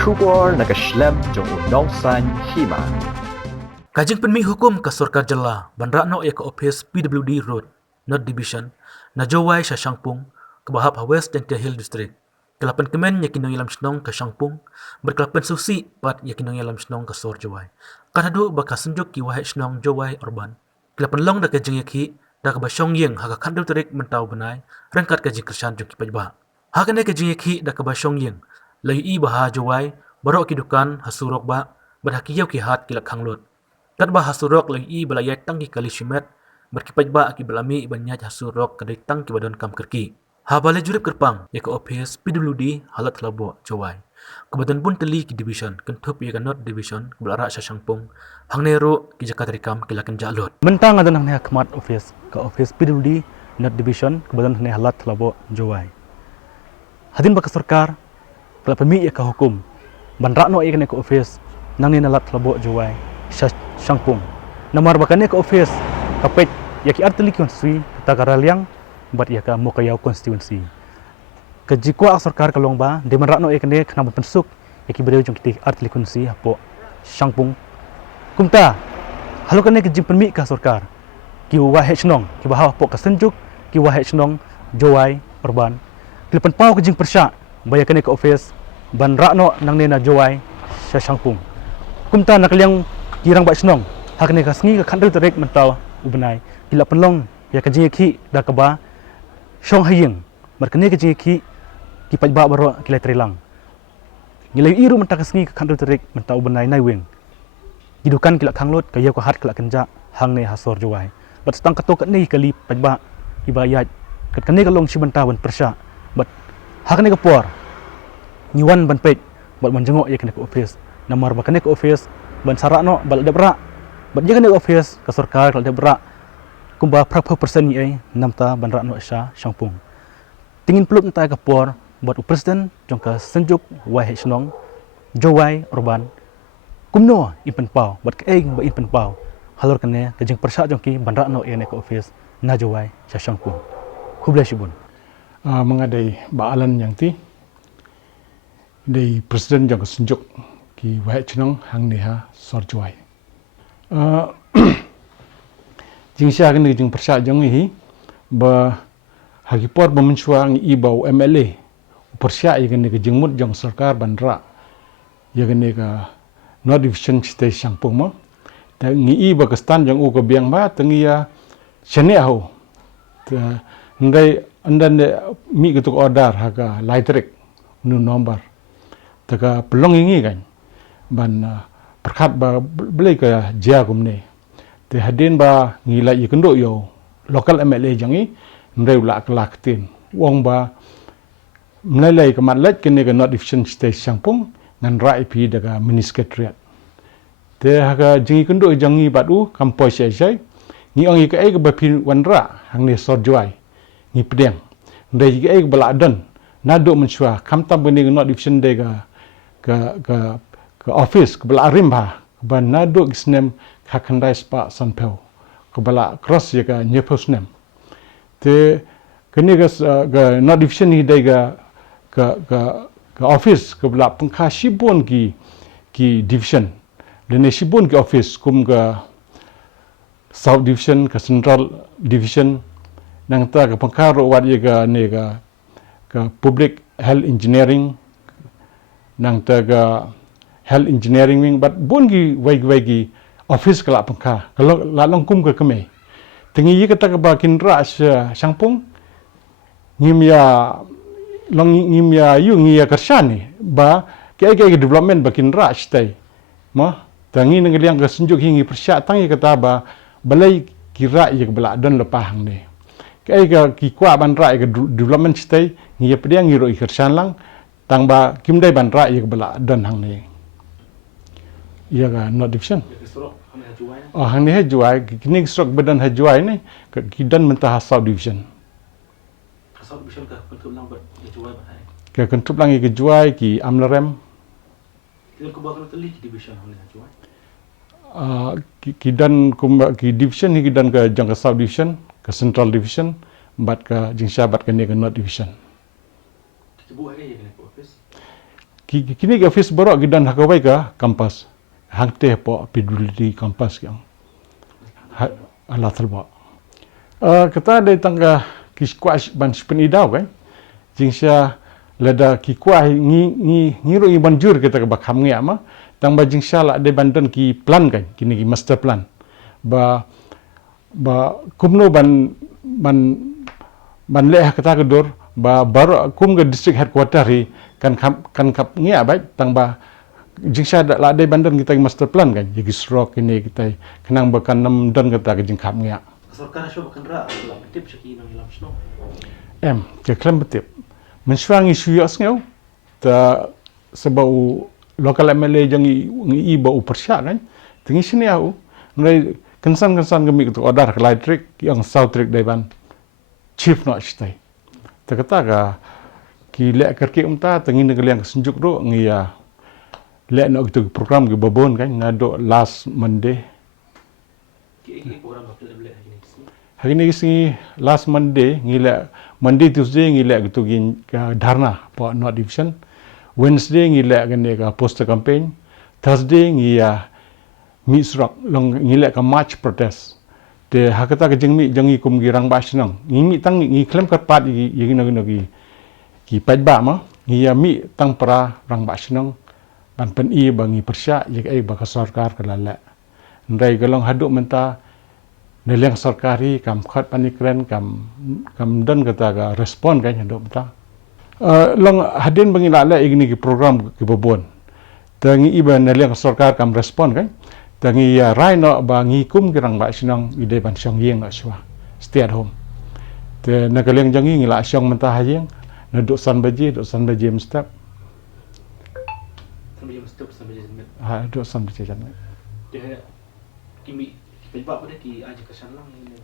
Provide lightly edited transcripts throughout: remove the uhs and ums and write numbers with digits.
Kubor nakaslem jong unongsan hima. Kajing penmi hukum ka Sarkar Jala banrakno ya ka office PWD Road North Division na jawai sa Shangpung kabahap ha West dan Hill District. Kelapan kemen ya kinong yalam senong ka Shangpung berkelapan susi pat ya kinong yalam senong ka Sor Jawai. Kanado baka senjuk ki wahai senong Jawai Urban. Kelapan long da kajing yakhi da ka basyong yeng ha ka kandil terik mentau benai rangkat kajing kersan jong ki pajba. Ha kane kajing yakhi da ka basyong yeng lai i baha Jawai barok ki dukan hasurok ba berhakiyaw ki hat kilak hanglot. Kat bah hasurok lagi i belayat tang ki kali simet berkipat ba aki belami ibanyat hasurok kadai tang ki badon kam kerki. Ha balai jurip kerpang ya ke office PWD halat labo Jawai. Kebadan pun teli ki division kentup ya ke North Division belara sa Shangpung hang nero ki Jakarta Rikam kilakan jalot. Mentang ada nang khmat office ke office PWD North Division kebadan ne halat labo Jawai. Hadin ba ke Sarkar pela pemi ya ke hukum banrakno ya ke office nang ni halat labo Jawai. Shangpung. Namar bakane ke office kapet ya ki arteli konstitusi tagaraliang bat ya ka mokayau konstitusi. Kejikwa Sarkar kalong ba de manrakno e kene kana pensuk ya ki beriu jong kiti arteli konstitusi apo Shangpung. Kumta halo kene kejing permi ka Sarkar ki wahe chnong ki bahaw apo ka senjuk ki wahe chnong Jawai Urban. Kilepan pau kejing persya baya kene ke office banrakno nang nena Jawai sa Shangpung. Kumta nakaliang kirang ba senong hakne ka sngi ka khandal terek mentau ubenai kila penlong ya ka jeki da ka ba shong hayeng markane ka jeki ki pajba baro kila trilang ngilai iru mentah ka sngi ka khandal terek mentau ubenai nai weng gidukan kila khanglot ka ya ka hat kila kenja hangne hasor Jawai bat stang ka to ka nei kali pajba ibayat kat kane ka long si banta ban persya bat hakne ka por niwan ban pet bat manjengok ya kene ka office namar ba kane ka office ban sarakno bal debra bat jaga ne office ka Sarkar kal debra kumba prapha persen ni ai namta ban rakno sha Shangpung tingin pelup nta ka por bat presiden jong ka senjuk wahe snong Jawai Urban kumno impen pau bat ka eng ba impen pau halor kane ka jing persat jong ki ban rakno ne ka office na Jawai sha Shangpung khubla shibun mengadai baalan yang ti dari presiden jong ka senjuk ki wahe chnong hang neha Sor Jawai jingsia kan jing persya jong hi ba hagi por memensuang i bau MLA persya i kan ke jingmut jong Sarkar bandra ya kan ka North Division State Shangpung mo ta ngi i ba kastan jong u ko biang ba tengi ya chene ho ta ndai andan mi ketuk order haga laitrik nu nomor ta ka pelong ingi kan ban perkat ba beli ke jia kumne te hadin ba ngila i kendo yo local MLA jangi ndai ula kelak tin wong ba mlelai ke matlet kene ke North Division State Shangpung ngan rai pi daga mini secretariat te haga jingi kendo jangi batu kampoi sai ni ong ke ai ke bapi wanra hang ne Sor Jawai ni pedeng ndai ke ai bala dan nado mensua kamtam bene North Division de ke office ke bala rimba ban nado gisnem khakandai spa sanpeu ke bala cross ya ka nyepusnem te kini ke North Division ni dai ke office ke bala pengkha sibon ki division dan sibon ki office kum ke South Division ke Central Division nang ta ke pengkha ro wat ya ke Public Health Engineering nang ta ke Health Engineering wing but bon gi wai office kala pengkha kalau lalong kum ke keme tengi ye kata ke ba kinra Shangpung ngim ya yu ngi ya kersani ba ke development ba kinra stai ma tangi nang liang ke senjuk hingi persya tangi kata ba balai kira ye ke bela don lepah hang ne ke ki kwa ban ra ke development stai ngi ya pediang ngi ro kersan lang tang ba kim dai ban ra ye ke bela don hang ne ya ga North Division hang ne Jawai kini strok badan Jawai ni kidan mentah South Division ke kentup lang ke Jawai ki Amlarem kidan ki division ni kidan ke jang ke South Division ke Central Division bat ke jingsa bat ke North Division kini ke office borok gidan hakawai ka kampas hang teh po PWD kampas yang ala terba kata ada tangga kiskuas ban penidau kan jingsya lada kikuah ngi ro banjur kita ke bakam ngi ama tang ba jingsya la de bandan ki plan kan kini ki master plan ba kumno ban leh kata kedur ba baru kum ke district headquarter hi kan kap ngi abai tang ba jingsya la de bandan kita ki master plan kan jadi stroke ini kita kenang bakan 6 dan kita ke jingkap ngi Sarkar asyo bakan ra la tip syaki nang ilam sno. ke klem betip mensuang isu yas ngau ta sebau lokal MLA jangi ngi bau persya kan tingi sini au ngai kensan gemi tu order ke electric yang south trick devan chief no stai ta kata ka ki lek kerki umta tingi negeliang senjuk ro ngi ya lek no itu program ke babon kan nado last Monday Ki program bakal lebih lagi ni. hari ni sini last Monday ngilek Monday Tuesday ngilek gitu gin dharna po North Division Wednesday ngilek gane ka poster campaign Thursday ngia misrak long ngilek ka march protest de hakata ke jengi kum girang ba senang ngi tang ngi klem kat pat gi ki pajba ma ngia mi tang pra rang ba senang ban pen i bangi persya ye ai ba ka sarkar kalala ndai galong haduk menta neleng sarkari kam khat panikren kam dan kata ka respon kan haduk menta long hadin bangi la igni ki program ki bobon tangi iba neleng sarkar kam respon kan tangi ya raino ba ngi kum girang ba sinang ide ban syong yeng na swa stay at home te nagaleng jangi ngila syong menta hayeng na duk san baji mestap Sambil jam duk san baji jan dia kimi pajba pada ki aja kesan lang ni.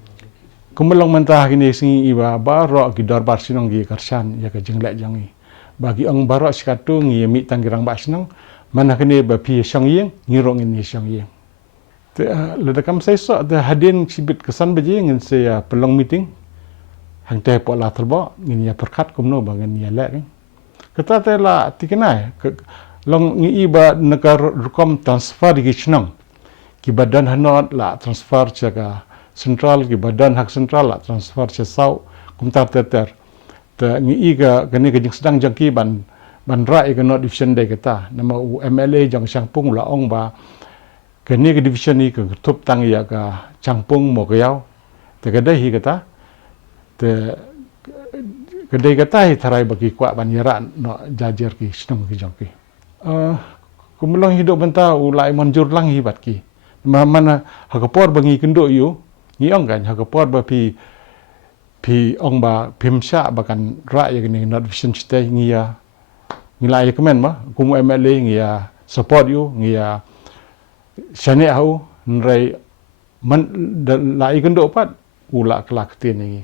Kumelong mentah kini singi iba baro ki darbar sinong gi karsan ya ke jenglek jangi bagi ang baro sikatu ngi mi tanggirang ba sinong mana kini ba pi syong yeng ngirong ini syong yeng te ledakam sai so de hadin sibit kesan baji ngin saya pelong meeting hang te po la terba ngin ya perkat kumno ba ngin ya lek kata te la tikenai long ngi iba nekar rukom transfer gi sinong ki badan hanot la transfer jaga sentral ki badan hak sentral la transfer che sau kumtar ter te ngi ga gani ga jing sedang jangki ban ra ga not division de kata nama MLA jang Changpung la ong ba gani ga division ni ka tup tang ya ga Changpung mo ga yau te ga dai kata te ga dai kata hi tharai bagi kwa ban yara no jajer ki sinong ki jangki kumulong hidup benta ulai manjur lang hibat ki mana hakapor bangi kendo yu ngi ong kan hakapor ba pi ong ba pimsha bakan ra ya gini not vision stay ngi ya ngilai komen ma kumu MLA ngi ya support yu ngi ya sane au nrai man lai kendo pat ula kelak tin ngi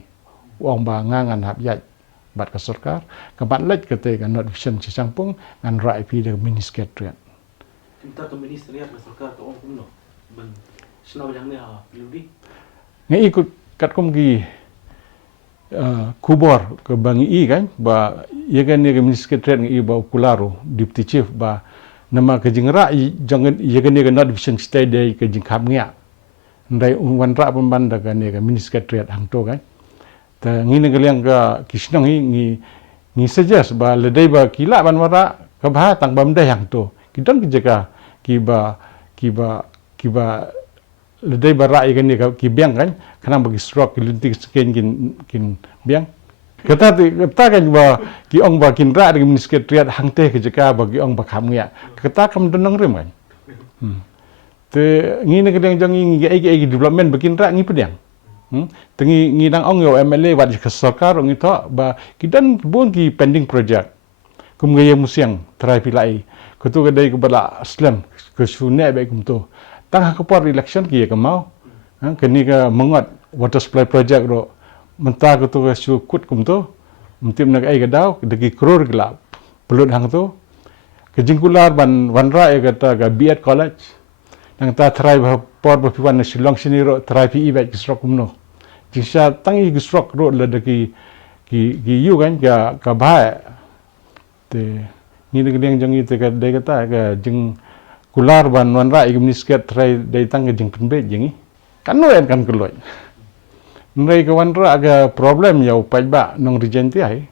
ong ba ngangan hab yat bat ka sarkar ka bat lek kete kan not vision Changpung ngan ra pi de ministerial Kita ke ministerial ka sarkar ka ong kumno ban snow yang ni ha ludi ngai ikut kat kum gi kubor ke bangi i kan ba ye kan ye ministerial ngai ba kularo deputy chief ba nama ke jingra jangan ye kan ye not division stay day ke jingkap ngia ndai wan ra pembanda kan ye ministerial hang to kan ta ngi ne galiang ka kisnang ngi suggest ba ledai ba kila ban wara ka ba tang bam dai hang to kidon ki jaga kiba ledai bara ikan ni ki biang kan kana bagi stroke lintik skin kin biang kata kan ba ki ong ba kin ra dengan ministerial hang teh ke jaka bagi ong ba kham ya kata kam donong rem kan te ngi ne kedang jang ngi ai development bakin ra ngi pedang tengi ngi dang ong yo MLA wat ke sarkar ngi to ba kidan bon ki pending project kum gaya musiang try pilai kutu kedai ke bala slam ke sunai baik kum tu tang hakapor election ki ke mau kini ke mengot water supply project ro mentah kutu ke sukut kum tu mentim nak ai gadau degi kror gelap pelut hang tu ke jingkular ban wanra ya kata ga BEd college nang ta try por berpiwan na silong sini ro try pi baik stroke kum no jisa tangi stroke ro le degi ki yu kan ka bae te ni gediang jong itu ke dai kata ke jeng kular ban wan ra igum nisket trai dai tang ke jeng penbet jengi kan no kan keloy nrai ke wan ra ke problem ya upai ba nong regenti ai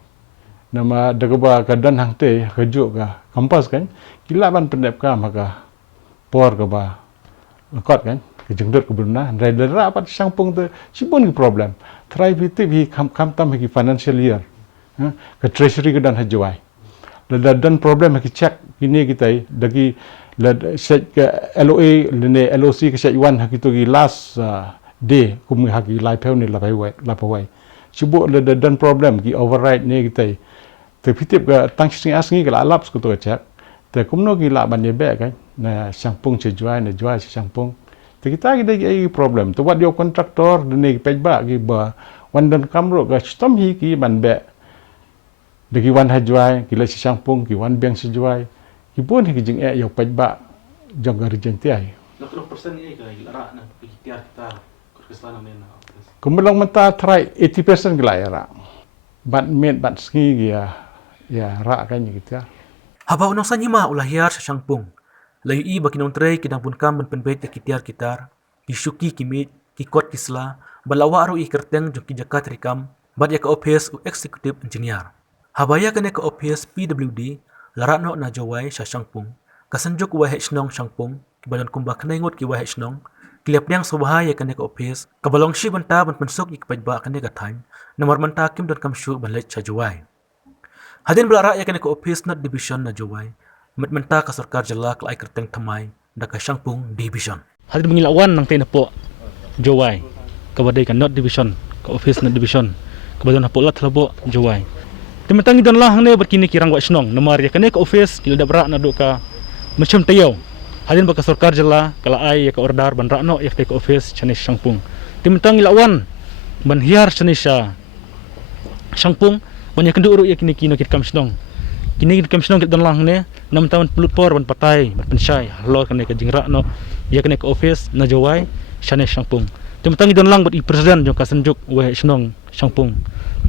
nama dagaba ka dan hang te kejuk ka kampas kan kila ban pendep ka maka por ka ba lekot kan ke jengdut ke berna nrai dera apa sangpung te sibun ke problem try fitip hi kam tam hi financial year ke treasury ke dan hajwai dan problem ki check ini kita dagi set ke LOA lene LOC ke set one haki to gi last day kum haki lai peu ni la pai sibu dan problem ki override ni kita te fitip ke tang sing asngi ke laps ko to check te kum no gi la ban ye be kan na sangpung che juai na juai sangpung te kita gi dagi problem to what your contractor ni pej ba gi ba wan dan kamro ga stom hi ki ban be dagi wan hajuai kila si sangpung ki wan beng si juai ki pun hi jing yo pej ba jong ga regenti ai 60% ni ke lara na pikir kita keselan men kumulong mata try 80% gila ra bat met bat ski ya ra kan kita Haba unang sanyima ulahiyar sa siyangpung. Layu i bakinong tray kidang punkam ban penbait ya kitiar kitar. Kisuki kimit, kikot kisla, balawa aro i kerteng jong kijakat rikam, bat ya ka office u executive engineer. Habaya kane ka office PWD, larano na jawai sa siyangpung. Kasanjuk wahai snong siyangpung, kibalon kumba kanaingot ki wahai snong, kilap niyang subahay ya kane ka office, kabalong si banta ban pensok ikipajba kane ka time, namar manta kim don kamsyu ban lech sa jawai. Hadin belara ya kene ke office not division na jawai. Menta ka sarkar jala ka ay kerteng tamay da ka siyangpung division. Hadin mengilawan ng tina po jawai. Kabadai ka not division, ka office not division. Kabadai na po lat labo jawai. Timentangi don lah ne berkini kirang wa snong namar ya kene ke office kila dabra na do ka macam tayaw. Hadin ba ka sarkar jala kala ay ya ka ordar ban rakno ya ka office chane siyangpung. Timentangi lawan ban hiar chane siya siyangpung banyak kenduk ya kini kit kamsnong kini kit kamsnong kit dan lang ne 6 tahun pelut por ban patai ban pensai halor kene ke jingra no ya kene ke office na jawai shane sangpung temtang don lang bat i presiden jong kasenjuk we snong sangpung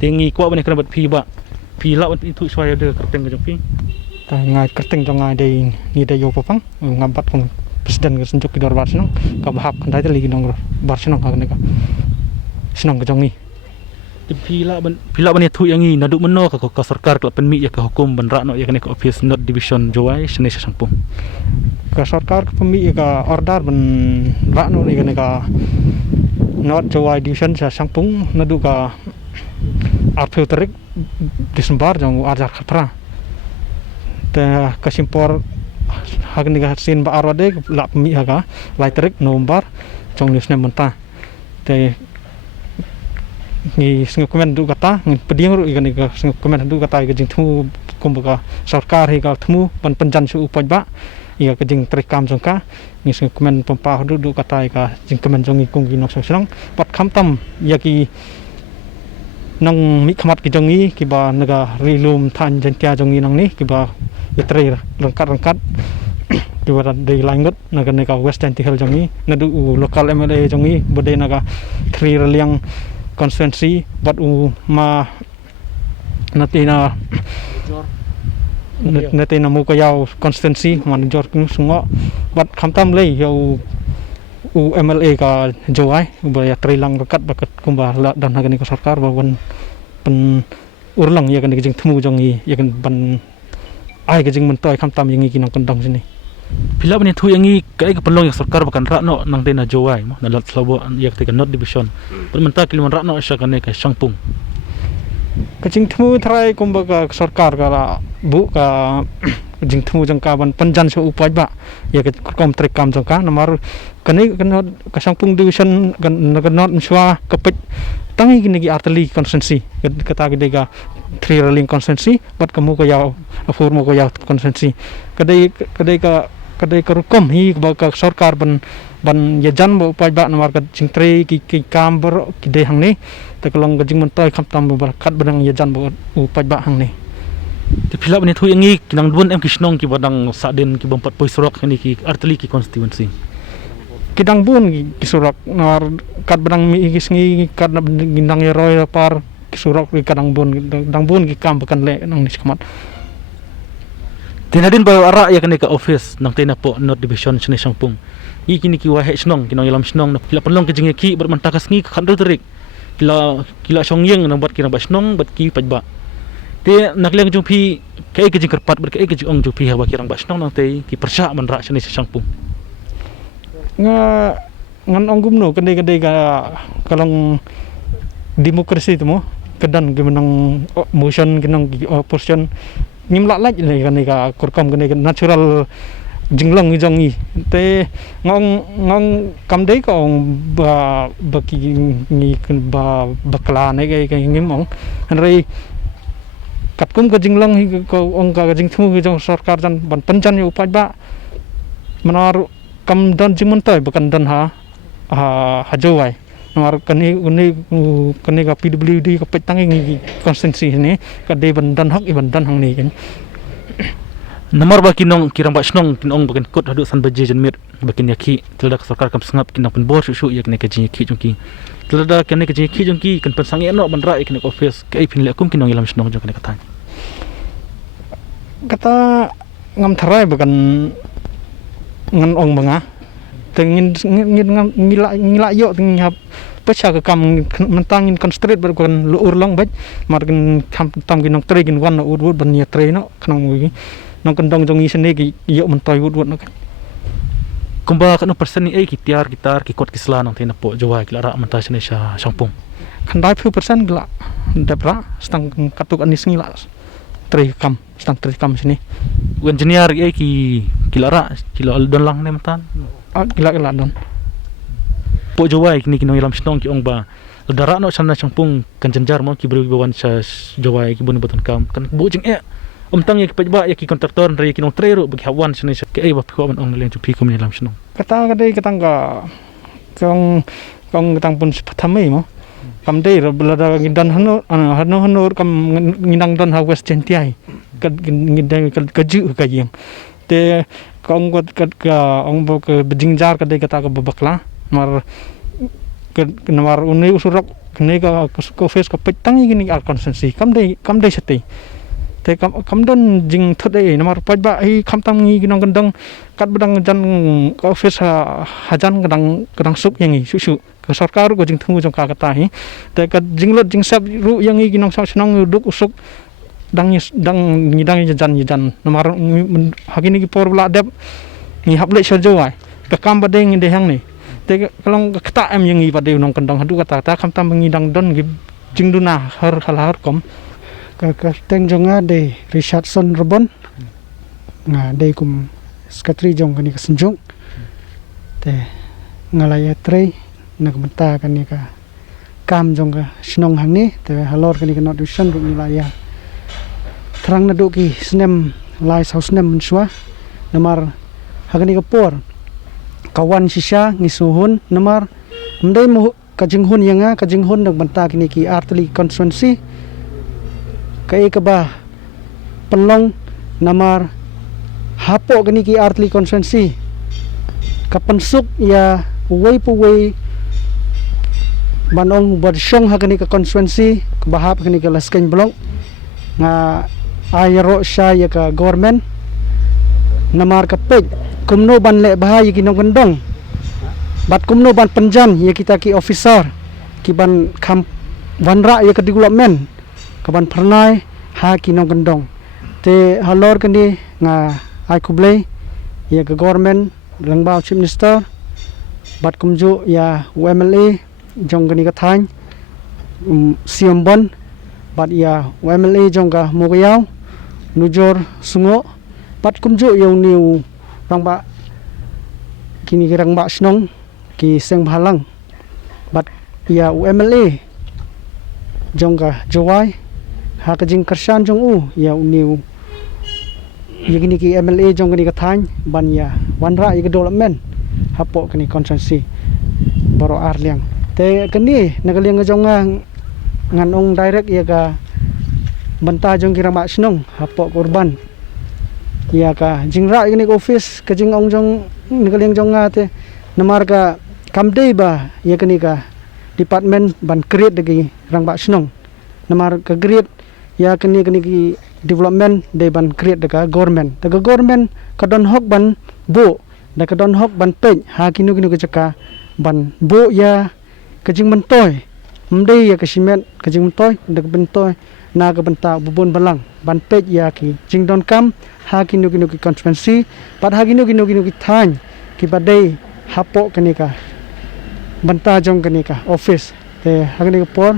tingi kwa ban kena bat pi ba pi la ban itu swaya de kerteng jong pi ta ngai kerteng jong ngai de ni de yo papang ngabat kong presiden ke senjuk ki dor bar snong ka bahap kan dai lagi nong bar snong ka ne ka snong ke jong ni pila ban itu yang ini naduk meno ka sarkar ka penmi ya ka hukum ban rakno ya kene ka office not division jawai shane sangpung ka sarkar ka pemi ka order ban rakno ni kene ka not jawai division sa sangpung naduk ka arpeu tarik disembar jong ajar khatra ta kasimpor hagni ga sin ba arwade la pemi ka lai tarik nombar jong nisne menta te ni sing komen du kata ngi pediang ru ikan ka sing komen du kata ke jing thu kumba sarkar hi ka thmu pan panjan su upaj ba ia ke jing trikam jongka ni sing komen pampa du kata ka jing komen jong kung gi nok sang pat kham tam ya ki nang mi khamat ki jongi ki ba naga rilum than jantia jongi nang ni ki ba itre rangkat ki ba dei langot naga ne ka western tihel jongi nadu lokal MLA jongi bode naga tri reliang konstituensi buat ma natina muka yau konstituensi man jor kinu sungo buat kamtam lei yau MLA ka jawai ubaya trilang rekat bakat kumba dan hagani ka sarkar bawan pen urlang ya kan jing temu jongi ya kan ban ai ka jing mentoy kamtam yang kinong kendong sini pila ban itu yang i kai ka pelong ya sarkar bakan rakno nang tena jawai mo na lat slabo ya ka not division menta kilman rakno sya kane ka sangpung kacing temu trai kumba ka sarkar ka bu ka jing temu jang ka ban panjan su upaj ba ya ka kom trekam jang ka namar kane ka sangpung division kan not mswa kapet tangi gini gi arteli konsensi kata gede ka three rolling konsensi bat kamu ka yaw afur mo ka yaw konsensi kadai ka rukom hi ba ka sarkar ban ya jan ba upaj ba namar ka jing tre ki kamber ki de hang ni ta kalong ka jing mentoy kham tam ba kat banang ya jan ba upaj ba hang ni ti pila ban itu yang i kinang dun em kisnong ki badang saden ki bompat poisrok ni ki arteli ki constituency kidang bun kisurak nar kat benang mi kisngi kat ginang ya roy par kisurak ki kadang bun ki kam bekan le nang ni skamat Tinadin ba ara ya kani ka office nang tina po North Division sini Sangpung. I kini ki wahe snong kinong ilam snong na kila panlong kijing ki ber mantakas ngi kan terik. Kila songyeng nang bat kirang ba snong bat ki pajba. Te nakliang jung pi kai kijing kerpat ber kai kijing ong jung pi ha ba kirang ba snong nang te ki persya man ra sini Sangpung. Nga ngan ong gumno kande ka kalong demokrasi tu mo kedan gimenang motion kinong opposition ngimlak laj ni kan ka kurkom kan natural jinglong ngi te ngong kam dei ko ba ki ngi ba bakla ne ke ngimong anrei katkum ka jinglong hi ko ong ka jing thu jong sarkar jan ban panjan yu upaj ba manar kam dan jimun toy bukan dan ha hajowai mar kani ka PWD ka petang ngi konsensi ni ka de bandan hak ibandan hang ni kan Namar ba kinong kirang ba snong kinong bakin kut hadu san baje janmir bakin yaki telada sarkar kam sangap kinong penbor susu yak ne ka jinki jungki telada kene ka jinki jungki kan pensang eno bandra ikne office kai pin lekum kinong ilam snong jong kene kata ngam tharai bukan ngan ong banga tengin ngila yo teng hap pecha ka kam mentangin constraint berkan luur long baj markin tam kinong tregin wan ur ban ya tre no knong wi nong kendong jong isene ki yo mentoy wud no kumba kan persen ni ki tiar gitar ki kot kisla nang tina po jawai kila ra manta sene sha Sangpung kandai % gla debra stang katuk anis ngila tre kam stang tre kam sini engineer ki kila ra kila don lang ne mantan gila don po jawai kini kinong ilam snong ki ong ba dara no sana Sangpung kan janjar mo ki beri bawan sa jawai ki bun batan kam kan bu jing tang ya ki pajba ya ki kontraktor re kinong trero bagi hawan sini ke ba ko man ong len tu pi ko ilam snong kata kadai katang ka kong katang pun pathamai mo kam dei belada gindan hano kam ngindang dan ha west gentiai kad ngindang kaju ka yang te kong ka ong bo ke bejingjar kadai kata ka babakla mar namar uni usurok kene ka ko face ka petang gini ar konsensi kam dei sete te kam don jing thode namar pajba hi kam tam ngi ginong gendong kat bedang jan ka office hajan kadang suk yangi susu ka sarkar ko jing thu jong ka kata hi te ka jinglot jing sab ru yangi ginong sa senong duk usuk dang jan namar hagini ki por bla dep ngi haple sojowai ka kam badeng de hang ni te kalong kata em yangi pade nong kendong hadu kata kam tam ngi dang don gi jing duna har kom ka teng jonga de Richardson Robon nga de kum skatri jong kani ka senjung te ngalaya tre nagmenta kani ka kam jong ka snong hangni te halor kani ka not division ru nilaya terang na do ki snem lai sau snem mensua namar hagani ka por kawan sisa ngisuhun namar mdai mu kajinghun yanga kajinghun nagbenta kini ki artli constituency kai ka ba penlong namar hapo gani ki artli constituency kapensuk ya puwei banong bersyong ha gani ka constituency kabahap gani ka lasken blong nga ayro sya ya ka government namar ka pej kumno ban le bahaya ginong gendong bat kumno ban penjan ya kita ki officer ki ban kam wanra ya ka development kaban pernai ha kinong gendong te halor kani nga ai kublai ya ke government langbao chief minister bat kumju ya UMLA jong kani ka thain siambon bat ya UMLA jong ka mogyao nujor sungo bat kumju yung niu rangba kini kirang ba snong ki seng bhalang bat ya UMLA jong ka jowai ha ka jing kersan jong ya uniu yigini ki MLA jong kani ka thain ban ya wanra ya development hapo kani konsensi baro arliang te kani nagaliang jong ngan ong direct ya ka banta jong kira ma snong hapo korban ya ka jingra kani office ka jing ong jong nagaliang jong te namar ka kamdei ba ya kani ka department ban create dagi rang ba snong namar ka create ya kani ki development de ban create daga government kadon hok ban bo da kadon hok ban pe ha kinu ke jaka ban bo ya kajing mentoy mdei ya kasimet kajing mentoy daga bentoy na ka banta bubun balang ban pe ya ki jing don kam ha kinu ki constituency pat ha kinu ki than ki badai hapo kanika banta jong kanika office te ha kinu por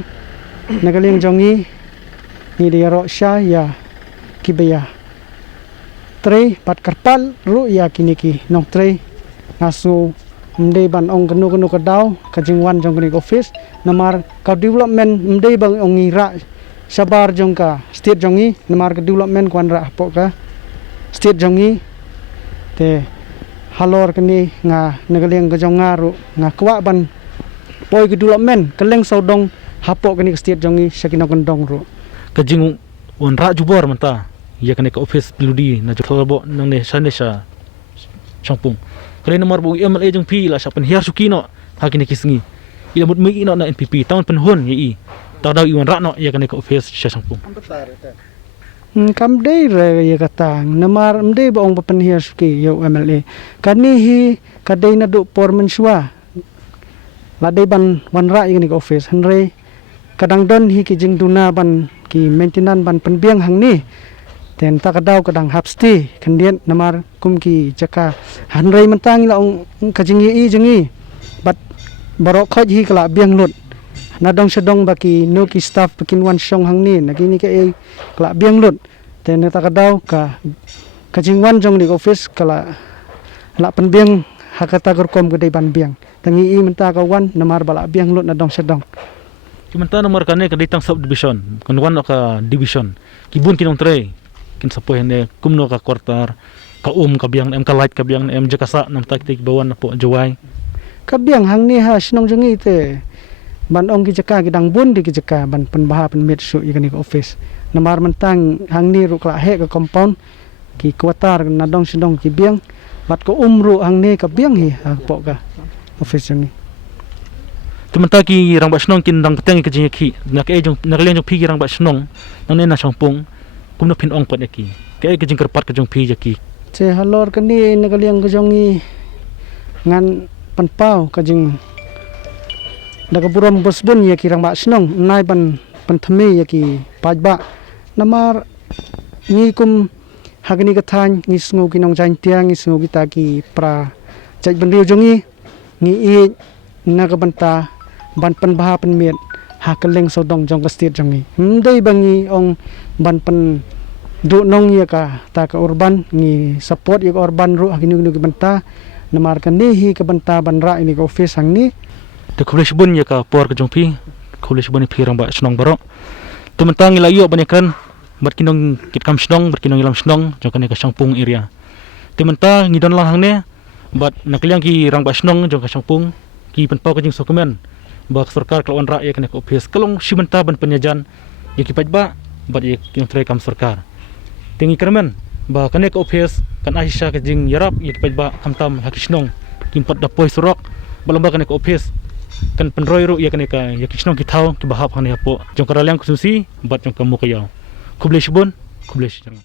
nagaling jongi ni dia ro sha ya kibaya tre pat karpal ru ya kiniki nong tre ngasu mdei ban ong kenu kadau kajingwan jong kini office namar ka development mdei bang ong ira sabar jong ka state jongi namar ka development kwan ra po ka state jongi te halor kini nga nagaleng ka jong ngaru nga kwa ban poi ka development keleng saudong hapo kini ka state jongi sakino kandong ru kajing wanra jubor manta ya kene ka office PWD na jobo nang ne sanesha Changpung kali nomor bu MLA jong pi la sapen hiar sukino hakini kisngi ila mut mi ino na NPP tahun penhun yi taw daw iwan ra no ya kene ka office Changpung kam dei re ya kata namar mdei ba ong papen hiar suki yo MLA kani hi kadai na do por mensua la dei ban wanra ya kene ka office hanre kadang don hi ki jing duna ban ki maintenance ban penbiang hang ni ten ta kadau kadang hapsti kendian namar kum ki jaka hanrei mentang la ong kajing i jengi bat barok khoj hi kala biang lut nadong sedong baki no ki staff bikin wan song hang ni nagini ke kala biang lut ten ta kadau ka kajing wan jong di office kala la penbiang hakata gorkom gede ban biang tangi i menta ka wan namar bala biang lut nadong sedong kimanta nomor kane ka ditang subdivision kunwan ka division kibun kinong tre kin sapoy ne kumno ka kwartar ka ka biang em ka light ka biang em jakasa nam taktik bawan na po jawai ka biang hang ni ha sinong jengi te ban ong ki jaka gidang bun di ki jaka ban penbaha penmet su ikani ka office namar mentang hang ni ru kla he ka compound ki kwartar na dong sidong ki biang bat ko ru hang ni ka biang hi ha po ka office jengi tumanta ki rang ba snong kin dang peteng ki jing ki nak e jong nak len jong pi rang ba snong nang ne na Changpung kumno pin ong pat ki ke ke jing kerpat ke jong pi jaki che halor kani nagaliang ka jongi ngan panpau ka jing daga buram bosbun ya ki rang ba snong nai ban panthame ya ki pajba namar ni kum hagni ka than ni sngo ki nong jain tiang ni sngo ki ta ki pra chai ban riu jongi ni i nagabanta ban panbaha penmet hakeleng sodong jong ka state jongi ndai bangi ong ban pen du nong ya ka ta ka urban ni support ya ka urban ru hakinu ki banta namar kan ni hi ka banta ban ra ini ka office hang ni te khulish bun ya ka por ka jong pi khulish bun pi rang ba snong baro tumanta ngila yo ban kan bat kinong kit kam snong bat kinong ilam snong jong kan ka Changpung area tumanta ngidon lang hang ne bat nakliang ki rang ba snong jong ka Changpung ki penpau ka jing dokumen ba sarkar kelawan ra ya kene ka office kalong simenta ban penyajan ya ki pajba bat ya kinong tray kam sarkar tingi kermen ba kane ka office kan ahisha ka jing yarap ya ki pajba kamtam hakisnong kimpat da poi surok balamba kane ka office kan penroy ru ya kane ka ya kisnong ki thau ki bahap hane hapo jong karalang kususi bat jong kamu kayaw kublish bun kublish jang